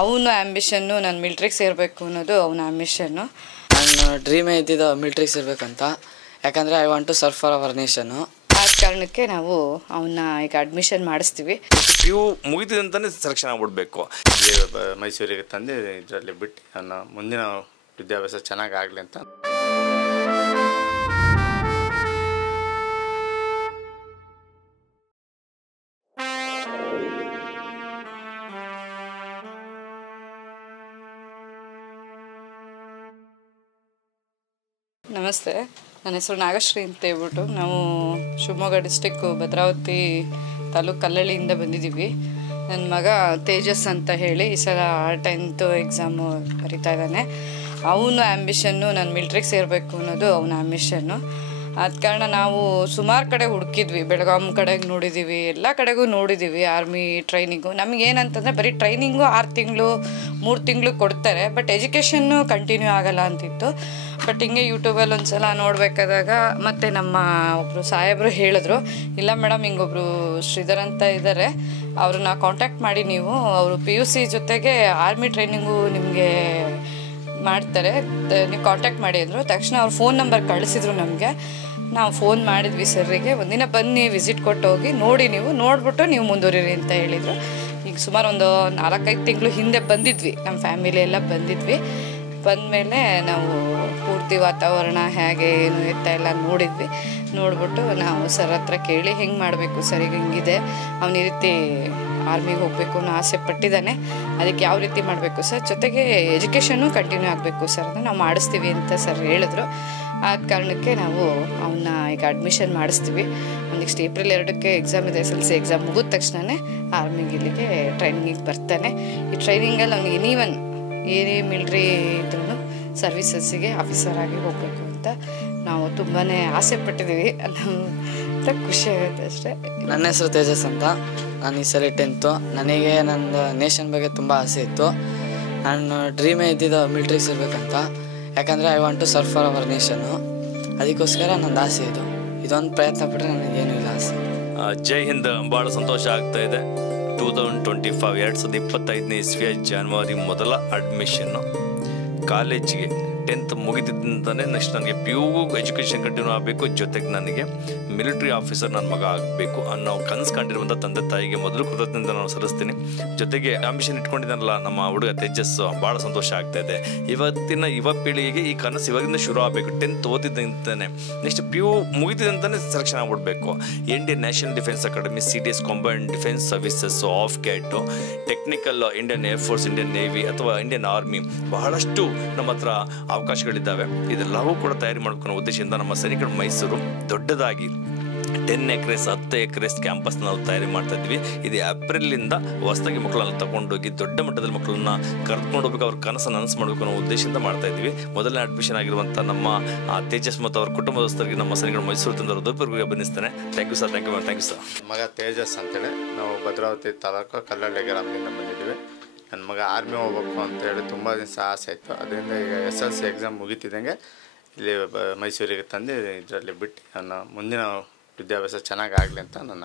ಅವನ ಆ್ಯಂಬಿಷನ್ನು ನಾನು ಮಿಲ್ಟ್ರಿಗೆ ಸೇರಬೇಕು ಅನ್ನೋದು ಅವನ ಆ್ಯಂಬಿಷನ್ನು. ನನ್ನ ಡ್ರೀಮೇ ಇದ್ದಿದ್ದು ಮಿಲ್ಟ್ರಿಗೆ ಸೇರಬೇಕಂತ. ಯಾಕಂದರೆ I want to serve for our nation. ಆ ಕಾರಣಕ್ಕೆ ನಾವು ಅವನ್ನ ಈಗ ಅಡ್ಮಿಷನ್ ಮಾಡಿಸ್ತೀವಿ. PU ಮುಗಿದಂತಾನೆ ಸೆಲೆಕ್ಷನ್ ಆಗ್ಬಿಡ್ಬೇಕು. ಮೈಸೂರಿಗೆ ತಂದು ಇದರಲ್ಲಿ ಬಿಟ್ಟು ನನ್ನ ಮುಂದಿನ ವಿದ್ಯಾಭ್ಯಾಸ ಚೆನ್ನಾಗಿ ಆಗಲಿ ಅಂತ. ನಮಸ್ತೆ, ನನ್ನ ಹೆಸರು ನಾಗಶ್ರೀ ಅಂತ ಹೇಳ್ಬಿಟ್ಟು ನಾವು ಶಿವಮೊಗ್ಗ ಡಿಸ್ಟಿಕ್ಕು ಭದ್ರಾವತಿ ತಾಲೂಕು ಕಲ್ಲಳ್ಳಿಯಿಂದ ಬಂದಿದ್ದೀವಿ. ನನ್ನ ಮಗ ತೇಜಸ್ ಅಂತ ಹೇಳಿ ಈ ಸಲ 10th ಎಕ್ಸಾಮು ಬರಿತಾ ಇದ್ದಾನೆ. ಅವನ ಆ್ಯಂಬಿಷನ್ನು ನಾನು ಮಿಲ್ಟ್ರಿಗೆ ಸೇರಬೇಕು ಅನ್ನೋದು ಅವನ ಆ್ಯಂಬಿಷನ್ನು. ಆದ ಕಾರಣ ನಾವು ಸುಮಾರು ಕಡೆ ಹುಡುಕಿದ್ವಿ, ಬೆಳಗಾಂ ಕಡೆಗೆ ನೋಡಿದ್ದೀವಿ, ಎಲ್ಲ ಕಡೆಗೂ ನೋಡಿದ್ದೀವಿ ಆರ್ಮಿ ಟ್ರೈನಿಂಗು. ನಮಗೇನಂತಂದರೆ ಬರೀ ಟ್ರೈನಿಂಗು 6 ತಿಂಗಳು 3 ತಿಂಗಳು ಕೊಡ್ತಾರೆ, ಬಟ್ ಎಜುಕೇಷನ್ನು ಕಂಟಿನ್ಯೂ ಆಗೋಲ್ಲ ಅಂತಿತ್ತು. ಬಟ್ ಹಿಂಗೆ ಯೂಟ್ಯೂಬಲ್ಲಿ ಒಂದು ಸಲ ನೋಡಬೇಕಾದಾಗ ಮತ್ತು ನಮ್ಮ ಒಬ್ಬರು ಸಾಹೇಬರು ಹೇಳಿದ್ರು, ಇಲ್ಲ ಮೇಡಮ್ ಹಿಂಗೊಬ್ರು ಶ್ರೀಧರ್ ಅಂತ ಇದ್ದಾರೆ, ಅವ್ರನ್ನ ಕಾಂಟ್ಯಾಕ್ಟ್ ಮಾಡಿ ನೀವು, ಅವರು PUC ಜೊತೆಗೆ ಆರ್ಮಿ ಟ್ರೈನಿಂಗು ನಿಮಗೆ ಮಾಡ್ತಾರೆ, ನೀವು ಕಾಂಟ್ಯಾಕ್ಟ್ ಮಾಡಿ ಅಂದರು. ತಕ್ಷಣ ಅವ್ರು ಫೋನ್ ನಂಬರ್ ಕಳಿಸಿದ್ರು ನಮಗೆ. ನಾವು ಫೋನ್ ಮಾಡಿದ್ವಿ ಸರ್ರಿಗೆ, ಒಂದಿನ ಬನ್ನಿ ವಿಸಿಟ್ ಕೊಟ್ಟು ಹೋಗಿ ನೋಡಿ, ನೀವು ನೋಡಿಬಿಟ್ಟು ನೀವು ಮುಂದುವರಿರಿ ಅಂತ ಹೇಳಿದರು. ಈಗ ಸುಮಾರು ಒಂದು 4-5 ತಿಂಗಳು ಹಿಂದೆ ಬಂದಿದ್ವಿ, ನಮ್ಮ ಫ್ಯಾಮಿಲಿ ಎಲ್ಲ ಬಂದಿದ್ವಿ. ಬಂದಮೇಲೆ ನಾವು ಪೂರ್ತಿ ವಾತಾವರಣ ಹೇಗೆ ಏನು ಎತ್ತ ಎಲ್ಲ ನೋಡಿದ್ವಿ. ನೋಡಿಬಿಟ್ಟು ನಾವು ಸರ್ ಹತ್ರ ಕೇಳಿ ಹೆಂಗೆ ಮಾಡಬೇಕು ಸರ್, ಈಗ ಹಿಂಗಿದೆ, ಅವನು ಈ ರೀತಿ ಆರ್ಮಿಗೆ ಹೋಗಬೇಕು ಅನ್ನೋ ಆಸೆ ಪಟ್ಟಿದ್ದಾನೆ, ಅದಕ್ಕೆ ಯಾವ ರೀತಿ ಮಾಡಬೇಕು ಸರ್, ಜೊತೆಗೆ ಎಜುಕೇಷನ್ನು ಕಂಟಿನ್ಯೂ ಆಗಬೇಕು ಸರ್, ಅದನ್ನು ನಾವು ಮಾಡಿಸ್ತೀವಿ ಅಂತ ಸರ್ ಹೇಳಿದ್ರು. ಆದ ಕಾರಣಕ್ಕೆ ನಾವು ಅವನ್ನ ಈಗ ಅಡ್ಮಿಷನ್ ಮಾಡಿಸ್ತೀವಿ. ನೆಕ್ಸ್ಟ್ ಏಪ್ರಿಲ್ 2ಕ್ಕೆ ಎಕ್ಸಾಮ್ ಇದೆ, SSLC ಎಕ್ಸಾಮ್ ಮುಗಿದ ತಕ್ಷಣವೇ ಆರ್ಮಿಗೆ ಇಲ್ಲಿಗೆ ಟ್ರೈನಿಂಗಿಗೆ ಬರ್ತಾನೆ. ಈ ಟ್ರೈನಿಂಗಲ್ಲಿ ಅವ್ನಿಗೆ ಏನೇ ಮಿಲ್ಟ್ರಿ ಇದ್ರೂ ಸರ್ವೀಸಸ್ಸಿಗೆ ಆಫೀಸರ್ ಆಗಿ ಹೋಗಬೇಕು ಅಂತ ನಾವು ತುಂಬಾ ಆಸೆ ಪಟ್ಟಿದ್ದೀವಿ ಅಂತ ಖುಷಿ ಆಗುತ್ತೆ ಅಷ್ಟೇ. ನನ್ನ ಹೆಸರು ತೇಜಸ್ ಅಂತ. ನಾನು ಈ ಸಲ 10th. ನನಗೆ ನನ್ನ ನೇಷನ್ ಬಗ್ಗೆ ತುಂಬ ಆಸೆ ಇತ್ತು. ನನ್ನ ಡ್ರೀಮೇ ಇದ್ದಿದ್ದು ಮಿಲ್ಟ್ರಿಗೆ ಸೇರಬೇಕಂತ. ಯಾಕಂದರೆ I want to serve for our ನೇಷನ್ನು. ಅದಕ್ಕೋಸ್ಕರ ನಂದು ಆಸೆ ಇದು. ಇದೊಂದು ಪ್ರಯತ್ನ ಪಟ್ಟರೆ ನನಗೇನೂ ಇಲ್ಲ ಆಸೆ. ಜೈ ಹಿಂದ್. ಭಾಳ ಸಂತೋಷ ಆಗ್ತಾ ಇದೆ. 2025 2025ನೇ ಇಸ್ವಿಯ ಜನವರಿ ಮೊದಲ ಅಡ್ಮಿಷನ್ನು ಕಾಲೇಜಿಗೆ 10th ಮುಗಿದಿದ್ದಂತಾನೆ ನೆಕ್ಸ್ಟ್ ನನಗೆ PU ಎಜುಕೇಷನ್ ಕಂಟಿನ್ಯೂ ಆಗಬೇಕು, ಜೊತೆಗೆ ನನಗೆ ಮಿಲಿಟ್ರಿ ಆಫೀಸರ್ ನನ್ನ ಮಗ ಆಗಬೇಕು ಅನ್ನೋ ಕನಸು ಕಂಡಿರುವಂಥ ತಂದೆ ತಾಯಿಗೆ ಮೊದಲು ಕೃತಜ್ಞತೆ ನಾನು ಸಲ್ಲಿಸ್ತೀನಿ. ಜೊತೆಗೆ ಆಂಬಿಷನ್ ಇಟ್ಕೊಂಡಿದ್ದಾನಲ್ಲ ನಮ್ಮ ಹುಡುಗ ತೇಜಸ್, ಭಾಳ ಸಂತೋಷ ಆಗ್ತಾ ಇದೆ. ಇವತ್ತಿನ ಯುವ ಪೀಳಿಗೆಗೆ ಈ ಕನಸು ಇವಾಗಿಂದ ಶುರು ಆಗಬೇಕು. 10th ಓದಿದ್ದಂತಾನೆ ನೆಕ್ಸ್ಟ್ PU ಮುಗಿದಿದ್ದಂತಾನೆ ಸೆಲೆಕ್ಷನ್ ಆಗ್ಬಿಡ್ಬೇಕು. Indian National Defence Academy, CDS Combined Defence Services, ಆಫ್ ಕ್ಯಾಟು, technical, Indian Air Force, Indian Navy ಅಥವಾ ಇಂಡಿಯನ್ ಆರ್ಮಿ, ಬಹಳಷ್ಟು ನಮ್ಮ ಹತ್ರ ಅವಕಾಶಗಳಿದ್ದಾವೆ. ಇದೆಲ್ಲವೂ ಕೂಡ ತಯಾರಿ ಮಾಡ್ಕೊಳ್ಳೋ ಉದ್ದೇಶದಿಂದ ನಮ್ಮ ಸೈನಿಕರು ಮೈಸೂರು ದೊಡ್ಡದಾಗಿ 10 acres 10 acres ಕ್ಯಾಂಪಸ್ ನಾವು ತಯಾರಿ ಮಾಡ್ತಾ ಇದ್ವಿ. ಇದು ಏಪ್ರಿಲಿಂದ ಹೊಸದಾಗಿ ಮಕ್ಕಳನ್ನ ತಗೊಂಡೋಗಿ ದೊಡ್ಡ ಮಟ್ಟದಲ್ಲಿ ಮಕ್ಕಳನ್ನ ಕರ್ಕೊಂಡು ಹೋಗ್ಬೇಕು, ಅವ್ರ ಕನಸನ್ನು ನನಸು ಮಾಡಬೇಕು ಅನ್ನೋ ಉದ್ದೇಶದಿಂದ ಮಾಡ್ತಾ ಇದ್ವಿ. ಮೊದಲನೇ ಅಡ್ಮಿಷನ್ ಆಗಿರುವಂಥ ನಮ್ಮ ತೇಜಸ್ ಮತ್ತು ಅವ್ರ ಕುಟುಂಬದಸ್ಥರಿಗೆ ನಮ್ಮ ಸೈನಿಕರು ಮೈಸೂರು ತಂದು ಹೃದಯಪೂರ್ವಕ ಅಭಿನಂದಿಸ್ತೇನೆ. Thank you sir. Thank you sir. ಮಗ ತೇಜಸ್ ಅಂತೇಳಿ ನಾವು ಭದ್ರಾವತಿ ತಾಲೂಕು ಕಲ್ಲಳ್ಳಿ ಗ್ರಾಮದಿಂದ ಬಂದಿದ್ದೀವಿ. ನನ್ನ ಮಗ ಆರ್ಮಿ ಹೋಗ್ಬೇಕು ಅಂತೇಳಿ ತುಂಬ ದಿವಸ ಆಸೆ ಇತ್ತು. ಅದರಿಂದ ಈಗ SSLC ಎಕ್ಸಾಮ್ ಮುಗಿತಿದ್ದಂಗೆ ಇಲ್ಲಿ ಮೈಸೂರಿಗೆ ತಂದು ಇದರಲ್ಲಿ ಬಿಟ್ಟು ನನ್ನ ಮುಂದಿನ ವಿದ್ಯಾಭ್ಯಾಸ ಚೆನ್ನಾಗಿ ಆಗಲಿ ಅಂತ ನನ್ನ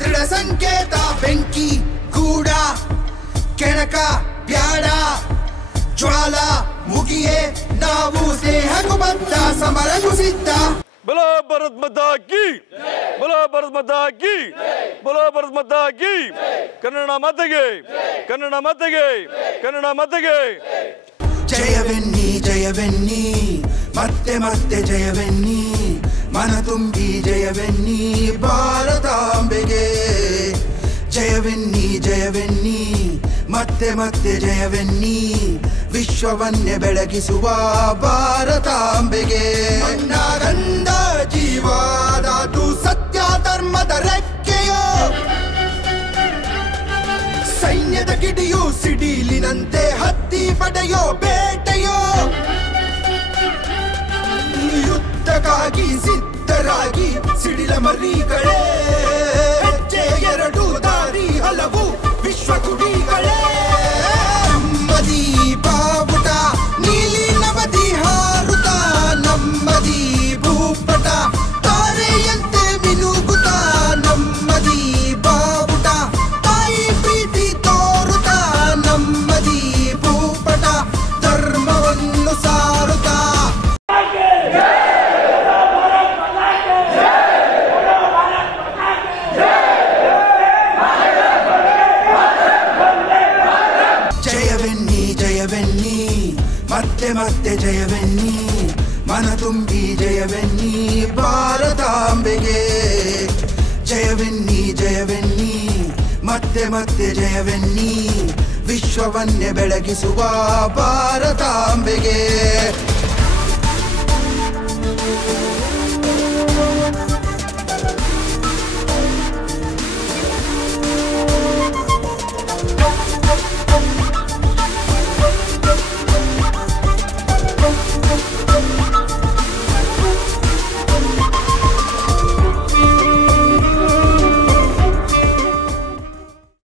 ದೃಢ ಸಂಕೇತ ಬೆಂಕಿ ಗೂಡ ಕೆಣಕ ಬ್ಯಾಡ ಜ್ವಾಲ ಮುಗಿಯೇ ನಾವು ಸ್ನೇಹಕ್ಕೂ ಬದ್ಧ ಸಮರಕ್ಕೂ ಸಿದ್ಧ. बोलो भारत माता की, बोलो भारत माता की, बोलो भारत माता की. ಕನ್ನಡ ಮಾತೆಗೆ, ಕನ್ನಡ ಮಾತೆಗೆ, ಕನ್ನಡ ಮಾತೆಗೆ. ಜಯವೆನ್ನಿ ಜಯವೆನ್ನಿ ಮತ್ತೆ ಮತ್ತೆ ಜಯವೆನ್ನಿ ಮನ ತುಂಬಿ ಜಯವೆನ್ನಿ ಭಾರತಾಂಬೆಗೆ. ಜಯವೆನ್ನಿ ಜಯವೆನ್ನಿ ಮತ್ತೆ ಮತ್ತೆ ಜಯವೆನ್ನಿ ವಿಶ್ವವನ್ನೇ ಬೆಳಗಿಸುವ ಭಾರತಾಂಬೆಗೆ. ಗಂಧ ಜೀವಾದಾತು ಸತ್ಯ ಧರ್ಮದ ರೆಕ್ಕೆಯೋ ಸೈನ್ಯದ ಕಿಡಿಯು ಸಿಡಿಲಿನಂತೆ ಹತ್ತಿ ಪಡೆಯೋ ಬೇಟೆಯೋ ಯುದ್ಧಕ್ಕಾಗಿ ಸಿದ್ಧರಾಗಿ ಸಿಡಿಲ ಮರಿಗಳೇ ಹೆಜ್ಜೆ ಎರಡು ದಾರಿ ಹಲವು ವಿಶ್ವ ಗುಡಿಗಳೇ. ನಮ್ಮದಿ ಬಾವುಟ ನೀಲಿ ನವದಿ ಹಾರುತ ನಮ್ಮದಿ ಭೂಪಟ ತಾರೆಯಂತೆ ಮಿನುಗುತ್ತ ನಮ್ಮದಿ ಬಾವುಟ ತಾಯಿ ಪ್ರೀತಿ ತೋರುತ್ತ ನಮ್ಮದಿ ಭೂಪಟ ಧರ್ಮವನ್ನು ಸಾರುತ್ತ. ಜಯವೆನ್ನಿ ಜಯವೆನ್ನಿ ಮತ್ತೆ ಮತ್ತೆ ಜಯವೆನ್ನಿ ಮನ ತುಂಬಿ ಜಯವೆನ್ನಿ ಭಾರತಾಂಬೆಗೆ. ಜಯವೆನ್ನಿ ಜಯವೆನ್ನಿ ಮತ್ತೆ ಮತ್ತೆ ಜಯವೆನ್ನಿ ವಿಶ್ವವನ್ನೇ ಬೆಳಗಿಸುವ ಭಾರತಾಂಬೆಗೆ.